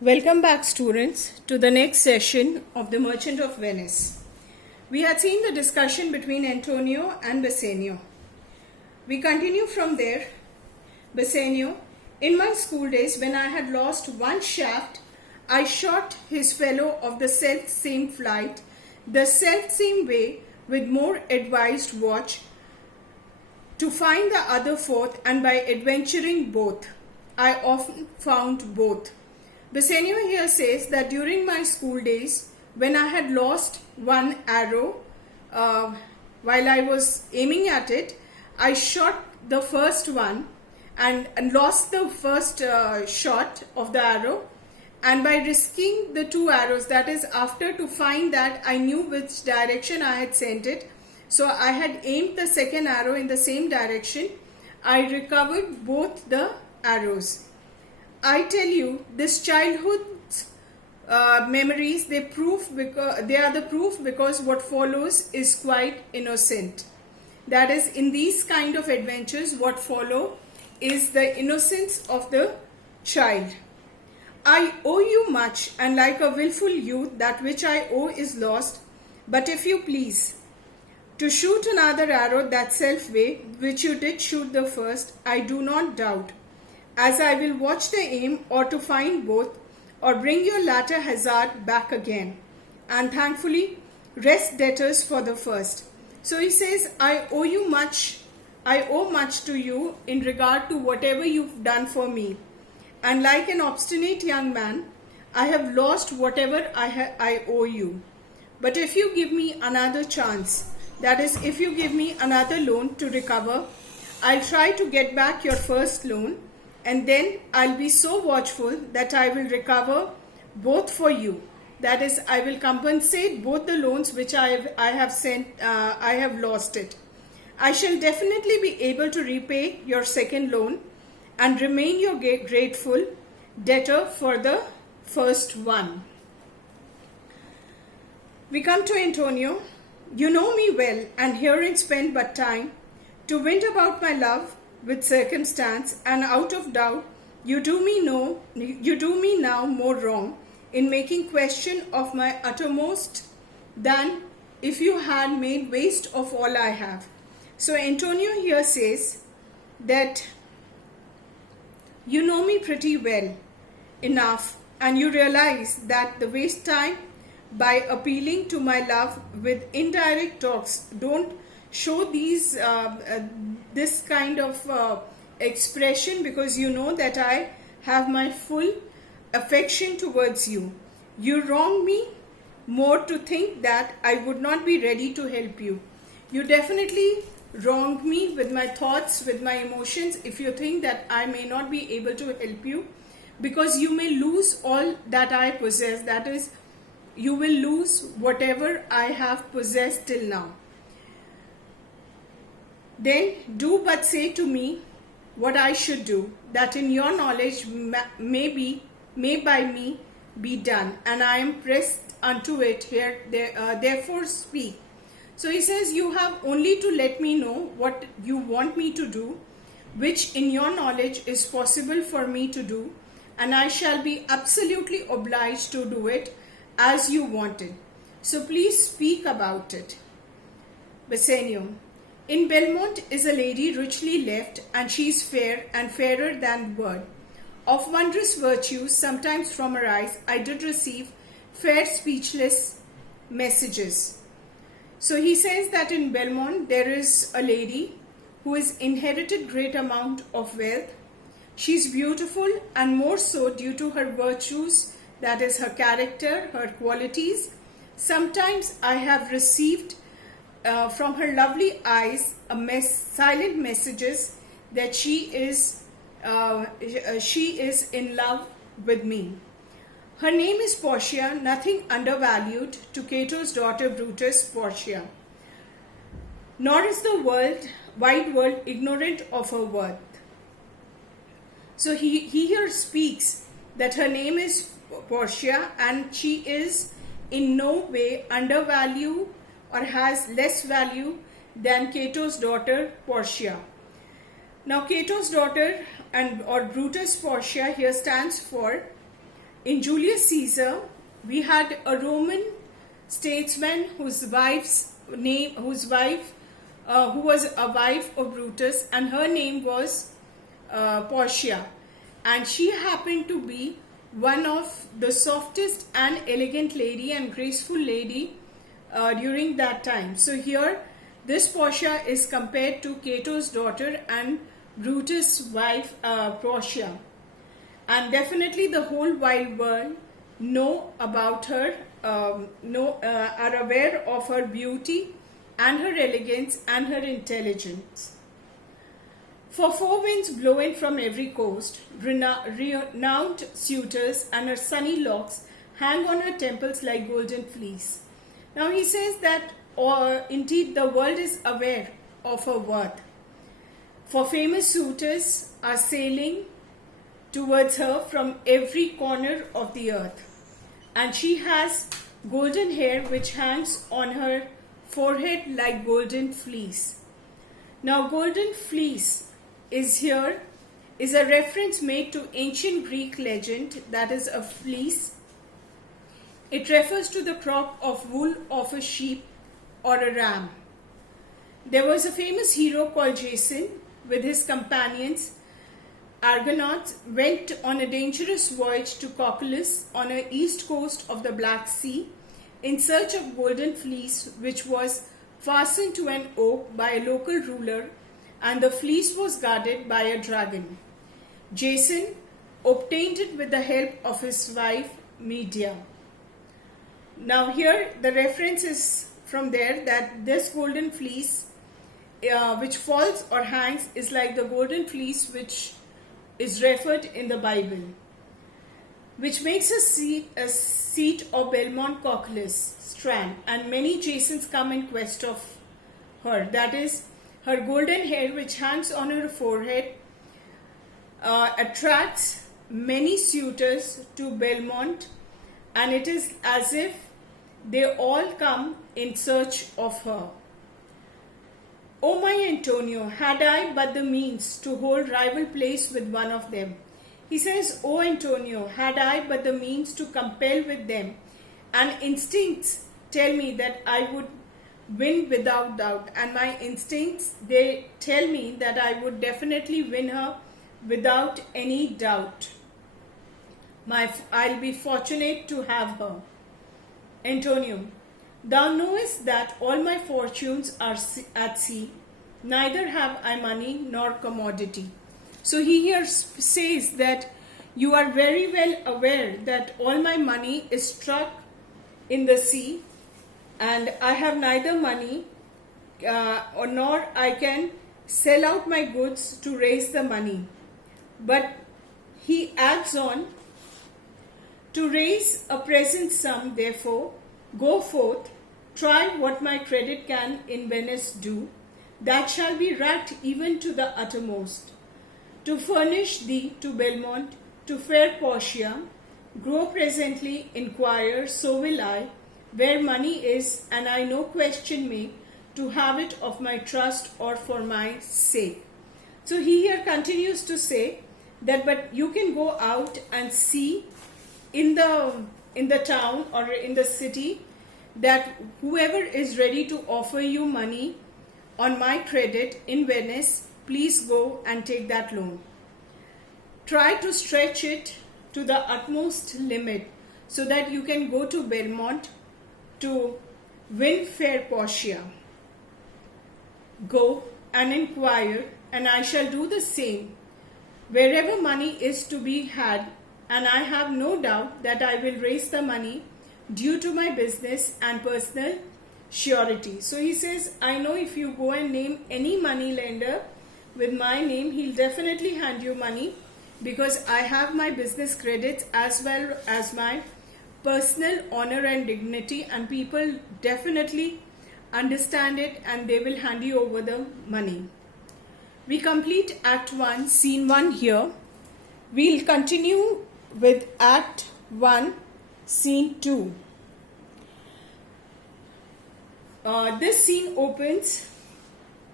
Welcome back, students, to the next session of The Merchant of Venice. We had seen the discussion between Antonio and Bassanio. We continue from there. Bassanio, in my school days, when I had lost one shaft, I shot his fellow of the self-same flight, the self-same way, with more advised watch, to find the other fourth, and by adventuring both, I often found both. Bassanio here says that during my school days, when I had lost one arrow, while I was aiming at it, I shot the first one and lost the first shot of the arrow. And by risking the two arrows, that is after to find that I knew which direction I had sent it. So I had aimed the second arrow in the same direction. I recovered both the arrows. I tell you, this childhood's memories, they are the proof because what follows is quite innocent. That is, in these kind of adventures, what follow is the innocence of the child. I owe you much, and like a willful youth, that which I owe is lost. But if you please, to shoot another arrow that self way, which you did shoot the first, I do not doubt, as I will watch the aim, or to find both, or bring your latter hazard back again, and thankfully rest debtors for the first. So he says, I owe much to you in regard to whatever you've done for me. And like an obstinate young man, I have lost whatever I owe you. But if you give me another chance, that is, if you give me another loan to recover, I'll try to get back your first loan, and then I'll be so watchful that I will recover both for you. That is, I will compensate both the loans which I have lost it. I shall definitely be able to repay your second loan and remain your grateful debtor for the first one. We come to Antonio. You know me well, and herein spend but time to wind about my love with circumstance, and out of doubt you do me now more wrong in making question of my uttermost than if you had made waste of all I have. So Antonio here says that you know me pretty well enough, and you realize that the waste time by appealing to my love with indirect talks don't show this kind of expression, because you know that I have my full affection towards you. You wrong me more to think that I would not be ready to help you. You definitely wronged me with my thoughts, with my emotions, if you think that I may not be able to help you, because you may lose all that I possess. That is, you will lose whatever I have possessed till now. Then do but say to me what I should do, that in your knowledge may by me be done, and I am pressed unto it here. Therefore speak. So he says, you have only to let me know what you want me to do, which in your knowledge is possible for me to do, and I shall be absolutely obliged to do it as you want it. So please speak about it. Bassanio. In Belmont is a lady richly left, and she is fair and fairer than word. Of wondrous virtues, sometimes from her eyes, I did receive fair speechless messages. So he says that in Belmont there is a lady who has inherited great amount of wealth. She is beautiful, and more so due to her virtues, that is her character, her qualities. Sometimes I have received from her lovely eyes silent messages that she is in love with me. Her name is Portia, nothing undervalued to Cato's daughter Brutus, Portia. Nor is the wide world ignorant of her worth. So he here speaks that her name is Portia, and she is in no way undervalued or has less value than Cato's daughter Portia. Now Cato's daughter or Brutus Portia here stands for In Julius Caesar, we had a Roman statesman who was a wife of Brutus, and her name was Portia, and she happened to be one of the softest and elegant lady and graceful lady during that time. So here this Portia is compared to Cato's daughter and Brutus' wife Portia, and definitely the whole wide world know about her, are aware of her beauty and her elegance and her intelligence. For four winds blowing from every coast, renowned suitors and her sunny locks hang on her temples like golden fleece. Now he says that indeed the world is aware of her worth. For famous suitors are sailing towards her from every corner of the earth. And she has golden hair which hangs on her forehead like golden fleece. Now golden fleece is a reference made to ancient Greek legend, that is a fleece. It refers to the crop of wool of a sheep or a ram. There was a famous hero called Jason with his companions. Argonauts went on a dangerous voyage to Cocalus on the east coast of the Black Sea in search of golden fleece, which was fastened to an oak by a local ruler, and the fleece was guarded by a dragon. Jason obtained it with the help of his wife Medea. Now here the reference is from there that this golden fleece which falls or hangs is like the golden fleece which is referred in the Bible, which makes a seat of Belmont Cocalus strand, and many Jasons come in quest of her. That is, her golden hair which hangs on her forehead attracts many suitors to Belmont, and it is as if they all come in search of her. O my Antonio, had I but the means to hold rival place with one of them. He says, O Antonio, had I but the means to compel with them, and instincts tell me that I would win without doubt, and my instincts, they tell me that I would definitely win her without any doubt. I'll be fortunate to have her. Antonio, thou knowest that all my fortunes are at sea, neither have I money nor commodity. So he here says that you are very well aware that all my money is struck in the sea, and I have neither money nor I can sell out my goods to raise the money. But he adds on, to raise a present sum, therefore, go forth, try what my credit can in Venice do, that shall be racked even to the uttermost. To furnish thee to Belmont, to fair Portia, grow presently, inquire, so will I, where money is, and I no question make, to have it of my trust or for my sake. So he here continues to say that, but you can go out and see in the town or in the city that whoever is ready to offer you money on my credit in Venice, please go and take that loan. Try to stretch it to the utmost limit so that you can go to Belmont to win fair Portia. Go and inquire, and I shall do the same. Wherever money is to be had, and I have no doubt that I will raise the money due to my business and personal surety. So he says, I know if you go and name any money lender with my name, he'll definitely hand you money, because I have my business credits as well as my personal honor and dignity, and people definitely understand it and they will hand you over the money. We complete Act 1, Scene 1 here. We'll continue with Act 1, Scene 2. This scene opens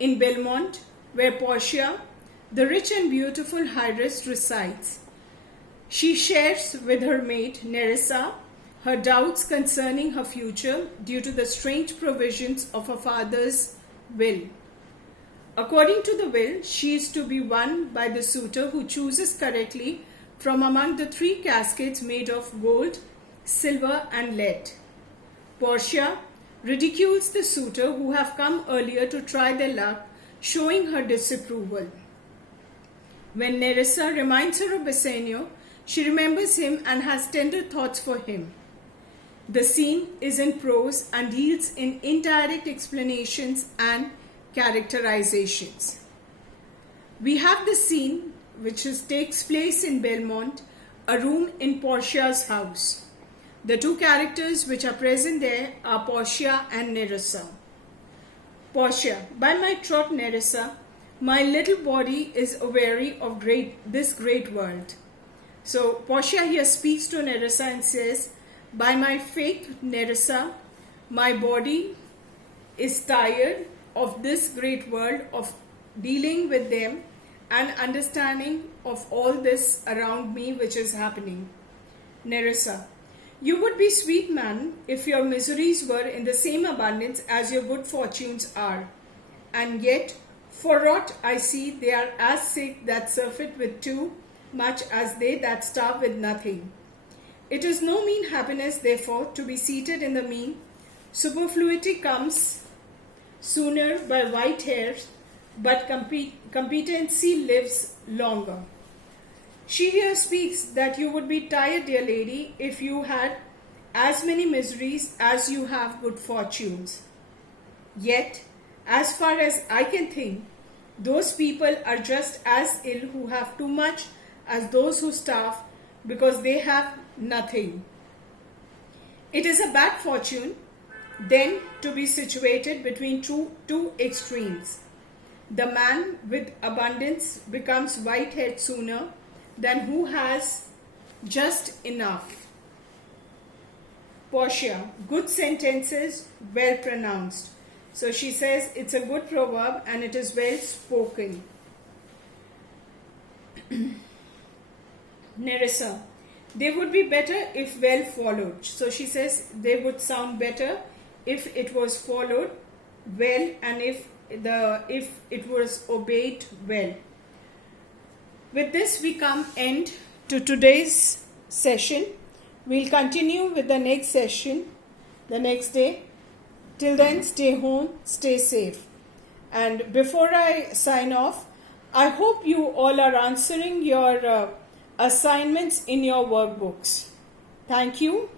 in Belmont, where Portia, the rich and beautiful heiress, resides. She shares with her mate Nerissa her doubts concerning her future due to the strange provisions of her father's will. According to the will, she is to be won by the suitor who chooses correctly from among the 3 caskets made of gold, silver and lead. Portia ridicules the suitor who have come earlier to try their luck, showing her disapproval. When Nerissa reminds her of Bassanio, she remembers him and has tender thoughts for him. The scene is in prose and deals in indirect explanations and characterizations. We have the scene which takes place in Belmont, a room in Portia's house. The 2 characters which are present there are Portia and Nerissa. Portia, by my troth, Nerissa, my little body is aweary of this great world. So Portia here speaks to Nerissa and says, by my faith, Nerissa, my body is tired of this great world, of dealing with them and understanding of all this around me which is happening. Nerissa, you would be sweet man if your miseries were in the same abundance as your good fortunes are, and yet for aught I see they are as sick that surfeit with too much as they that starve with nothing. It is no mean happiness therefore to be seated in the mean. Superfluity comes sooner by white hairs, but competency lives longer. She here speaks that you would be tired, dear lady, if you had as many miseries as you have good fortunes. Yet, as far as I can think, those people are just as ill who have too much as those who starve because they have nothing. It is a bad fortune, then, to be situated between two extremes. The man with abundance becomes white-haired sooner than who has just enough. Portia, good sentences, well pronounced. So she says it's a good proverb and it is well spoken. Nerissa, they would be better if well followed. So she says they would sound better if it was followed well and if it was obeyed well. With this we come end to today's session. We'll continue with the next session the next day. Till then, stay home, stay safe. And before I sign off, I hope you all are answering your assignments in your workbooks. Thank you.